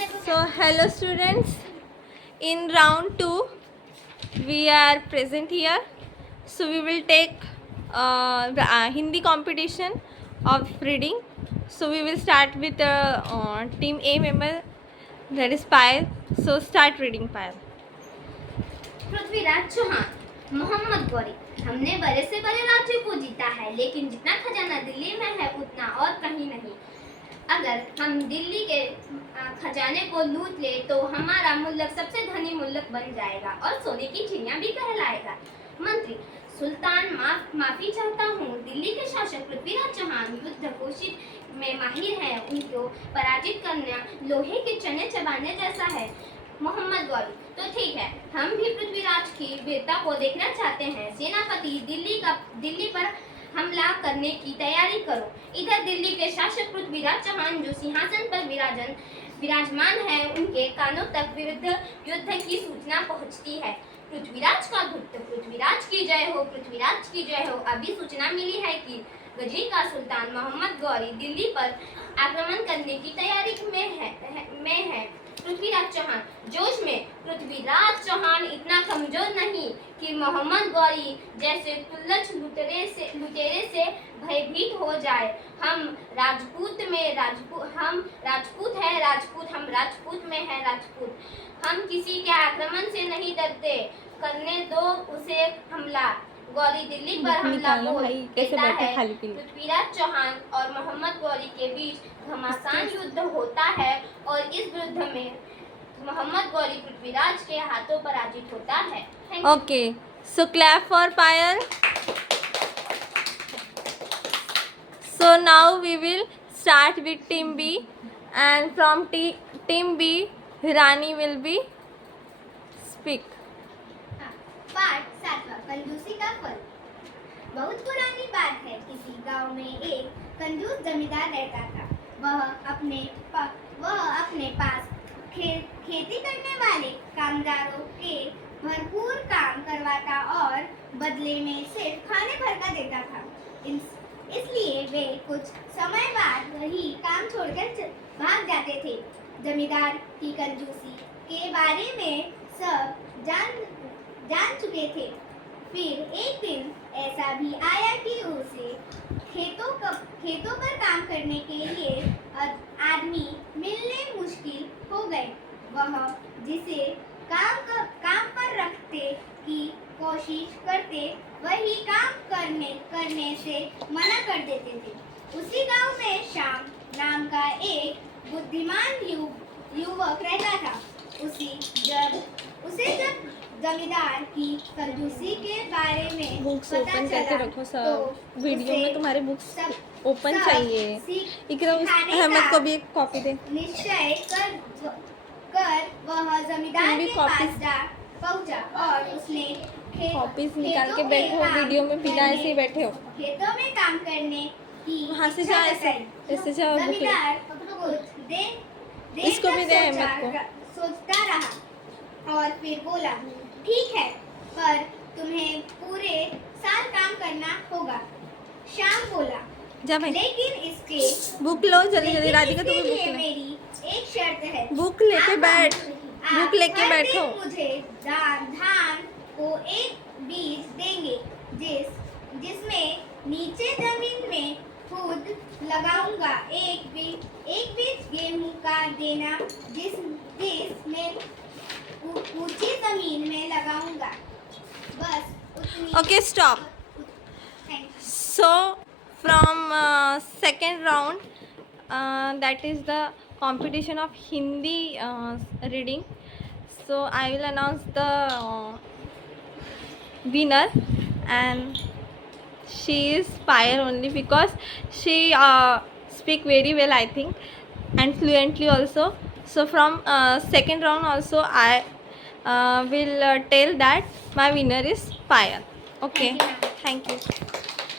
So hello students, in round 2 we are present here. So we will take Hindi competition of reading. So we will start with team A member, that is Payal. So start reading, Payal. Prithviraj Chauhan, Mohammad Ghori. हमने बड़े से बड़े राज्यों को जीता है, लेकिन जितना खजाना दिल्ली में है उतना और कहीं नहीं। अगर हम दिल्ली के खजाने को लूट ले तो हमारा मुल्क सबसे धनी मुल्क बन जाएगा और सोने की चिड़िया भी कहलाएगा। मंत्री सुल्तान, माफी चाहता हूँ। दिल्ली के शासक पृथ्वीराज चौहान युद्ध कौशल में माहिर है। उनको पराजित करना लोहे के चने चबाने जैसा है। मोहम्मद गौरी, तो ठीक है, हम भी पृथ्वीराज की वीरता को देखना चाहते हैं। सेनापति, दिल्ली पर हमला करने की तैयारी करो। इधर दिल्ली के शासक पृथ्वीराज चौहान जो सिंहासन पर विराजमान है, उनके कानों तक विरुद्ध युद्ध की सूचना पहुंचती है। पृथ्वीराज का धुत, पृथ्वीराज की जय हो, पृथ्वीराज की जय हो। अभी सूचना मिली है कि गजनी का सुल्तान मोहम्मद गौरी दिल्ली पर आक्रमण करने की तैयारी में है। पृथ्वीराज चौहान जोश में। पृथ्वीराज चौहान इतना कमजोर नहीं कि मोहम्मद गौरी जैसे तुल्लच लुटेरे से भयभीत हो जाए। हम राजपूत हैं, राजपूत में है राजपूत। हम किसी के आक्रमण से नहीं डरते, करने दो उसे हमला। गौरी दिल्ली पर हमला बोल देता है। पृथ्वीराज चौहान और मोहम्मद गौरी के बीच घमासान युद्ध होता है और इस युद्ध में मोहम्मद गौरी पृथ्वीराज के हाथों पराजित होता है। Okay, so clap for Payal. So now we will start with team B, and from team B, Hirani will be speak. पाठ 7वां, कंजूसी का फल। बहुत पुरानी बात है, किसी गांव में एक कंजूस जमींदार रहता था। वह अपने पास खेती करने वाले कामगारों के भरपूर काम करवाता और बदले में सिर्फ खाने भर का देता था। इसलिए वे कुछ समय बाद वही काम छोड़कर भाग जाते थे। जमींदार की कंजूसी के बारे में सब जान चुके थे। फिर एक दिन ऐसा भी आया कि उसे खेतों पर काम करने के लिए आदमी मिलने मुश्किल हो गए। वह जिसे काम पर रखते की कोशिश करते, वही काम करने से मना कर देते थे। उसी गांव में श्याम नाम का एक बुद्धिमान युवक रहता था। उसे जब जमींदार की कंजूसी के बारे में बुक्स पता ओपन चला करके रखो सब। तो वीडियो में तुम्हारे बुक्स ओपन सब चाहिए। इकरा अहमद को भी एक कॉपी दे। निश्चय कर वह जमींदार के पास पहुंचा और उसने कॉपीज निकाल के बैठो, वीडियो में बिना ऐसे ही बैठे हो। खेतों में काम करने की वहाँ से जा, ऐसे जाओ। जमींदार इसको भी दे अहमद को। सोचता रहा और फिर बोला, ठीक है, पर तुम्हें पूरे साल काम करना होगा। श्याम बोला, जा भाई, लेकिन इसके बुक लो जल्दी राधिका, तुम्हें बुक ले। मेरी एक शर्त है। बुक लेके बैठ, बुक लेके बैठो। मुझे धान को एक बीज देंगे जिसमें नीचे जमीन में खुद लगाऊंगा। एक बीज गेहूं का देना जिसमें ऊंची जमीन में लगाऊंगा। बस उतनी। Okay, stop. So from second round, that is the competition of Hindi reading. So I will announce the winner, and she is Payal only because she speak very well, I think, and fluently also. So from second round also I will tell that my winner is Payal. Okay, thank you.